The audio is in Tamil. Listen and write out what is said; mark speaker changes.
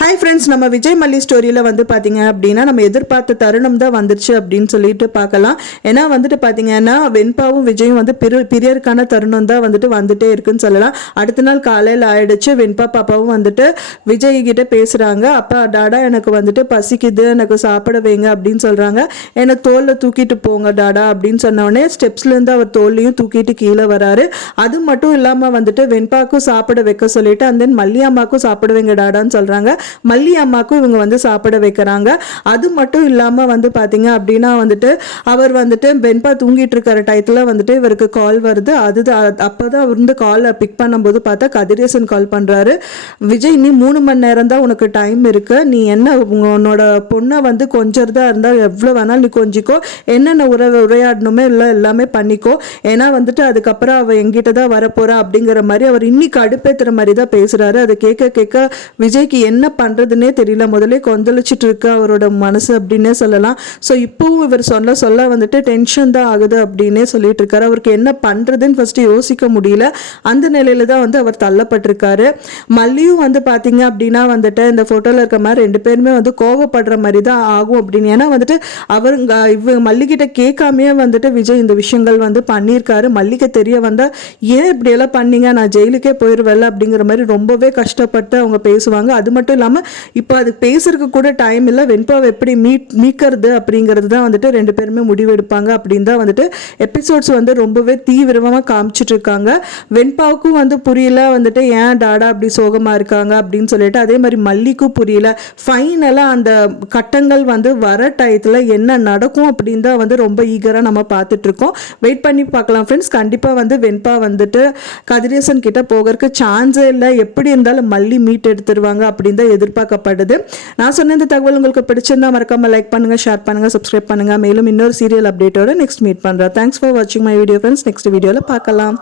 Speaker 1: ஹாய் ஃப்ரெண்ட்ஸ் நம்ம விஜய் மல்லி ஸ்டோரியில் வந்து பார்த்தீங்க அப்படின்னா நம்ம எதிர்பார்த்த தருணம் தான் வந்துருச்சு அப்படின்னு சொல்லிட்டு பார்க்கலாம். ஏன்னா வந்துட்டு பார்த்தீங்கன்னா வெண்பாவும் விஜயும் வந்து பிரி பிரியருக்கான தருணம் தான் வந்துட்டு வந்துட்டே இருக்குன்னு சொல்லலாம். அடுத்த நாள் காலையில் ஆயிடுச்சு வெண்பா பாப்பாவும் வந்துட்டு விஜய் கிட்ட பேசுகிறாங்க அப்பா டாடா எனக்கு வந்துட்டு பசிக்குது எனக்கு சாப்பிட வைங்க அப்படின்னு சொல்கிறாங்க என்னை தோலில் தூக்கிட்டு போங்க டாடா அப்படின்னு சொன்னோடனே ஸ்டெப்ஸ்லேருந்து அவர் தோல்லையும் தூக்கிட்டு கீழே வராரு. அது மட்டும் இல்லாமல் வந்துட்டு வெண்பாக்கும் சாப்பிட வைக்க சொல்லிட்டு அந்த தென் மல்லியம்மாக்கும் சாப்பிட வைங்க டாடான்னு சொல்கிறாங்க மல்லி அம்மாக்கும் இவங்க வந்து சாப்பிட வைக்கிறாங்க. அது மட்டும் இல்லாமல் வந்து பார்த்தீங்க அப்படின்னா வந்துட்டு அவர் வந்துட்டு வெண்பா தூங்கிட்டு இருக்கிற டயத்தில் வந்துட்டு இவருக்கு கால் வருது. அது அப்போ தான் அவர் வந்து காலை பிக் பண்ணும்போது பார்த்தா கதிரேசன் கால் பண்ணுறாரு விஜய் நீ மூணு மணி நேரம் தான் உனக்கு டைம் இருக்கு. நீ என்ன உன்னோட பொண்ணை வந்து கொஞ்சறதா இருந்தால் எவ்வளோ வேணாலும் நீ கொஞ்சிக்கோ. என்னென்ன உறவு உரையாடணுமே இல்லை எல்லாமே பண்ணிக்கோ. ஏன்னா வந்துட்டு அதுக்கப்புறம் அவள் எங்கிட்ட தான் வரப்போறா. அப்படிங்கிற மாதிரி அவர் இன்னைக்கு அடுப்பேற்றுற மாதிரி தான் பேசுகிறாரு அதை கேட்க கேட்க விஜய்க்கு என்ன பண்ணுறதுனே தெரியல. முதலே கொந்தளிச்சிட்டு இருக்கு அவரோட மனசு அப்படின்னே சொல்லலாம். ஸோ இப்போவும் இவர் சொல்ல சொல்ல வந்துட்டு டென்ஷன் தான் ஆகுது அப்படின்னே சொல்லிட்டு இருக்காரு அவருக்கு என்ன பண்ணுறதுன்னு ஃபஸ்ட்டு யோசிக்க முடியல. அந்த நிலையில தான் வந்து அவர் தள்ளப்பட்டிருக்காரு. மல்லியும் வந்து பார்த்தீங்க அப்படின்னா வந்துட்டு இந்த ஃபோட்டோவில் இருக்க மாதிரி ரெண்டு பேருமே வந்து கோவப்படுற மாதிரி தான் ஆகும் அப்படின்னு. ஏன்னா வந்துட்டு அவர் இவ மல்லிகிட்ட கேட்காமையே வந்துட்டு விஜய் இந்த விஷயங்கள் வந்து பண்ணியிருக்காரு. மல்லிகை தெரிய வந்தால் ஏன் இப்படியெல்லாம் பண்ணீங்க? நான் ஜெயிலுக்கே போயிடுவேல அப்படிங்கிற மாதிரி ரொம்பவே கஷ்டப்பட்டு அவங்க பேசுவாங்க. அது மட்டும் இல்லாமல் இப்போ அது பேசுறதுக்கு கூட டைம் இல்லை. வெண்பாவை எப்படி மீட் மீட்கிறது அப்படிங்கிறது தான் வந்துட்டு ரெண்டு பேருமே முடிவெடுப்பாங்க அப்படின்னு தான் வந்துட்டு எபிசோட்ஸ் வந்து ரொம்பவே தீவிரமாக காமிச்சிட்டு இருக்காங்க. வெண்பாவுக்கும் வந்து புரியல வந்துட்டு ஏன் டாடா அப்படி சோகமாக இருக்காங்க அப்படின்னு சொல்லிட்டு அதே மாதிரி மல்லிக்கும் புரியல. ஃபைனலாக அந்த கட்டங்கள் வந்து வர டயத்தில் என்ன நடக்கும் அப்படின்னு தான் வந்து ரொம்ப ஈகராக நம்ம பார்த்துட்டு இருக்கோம். வெயிட் பண்ணி பார்க்கலாம் ஃப்ரெண்ட்ஸ் கண்டிப்பாக வந்து வெண்பா வந்துட்டு கதிரேசன் கிட்ட போகிறதுக்கு சான்ஸே இல்லை. எப்படி இருந்தாலும் மல்லி மீட் எடுத்துருவாங்க அப்படின்னு தான் எதிர்பார்க்கப்படுது. நான் சொன்ன இந்த தகவல் உங்களுக்கு பிடிச்சிருந்தா மறக்காம லைக் பண்ணுங்க ஷேர் பண்ணுங்க சப்ஸ்கிரைப் பண்ணுங்க. மேலும் இன்னொரு சீரியல் அப்டேட்டோட நெக்ஸ்ட் மீட் பண்றேன். தேங்க்ஸ் ஃபார் வாட்சிங் மை வீடியோ ஃப்ரெண்ட்ஸ் நெக்ஸ்ட் வீடியோவில் பார்க்கலாம்.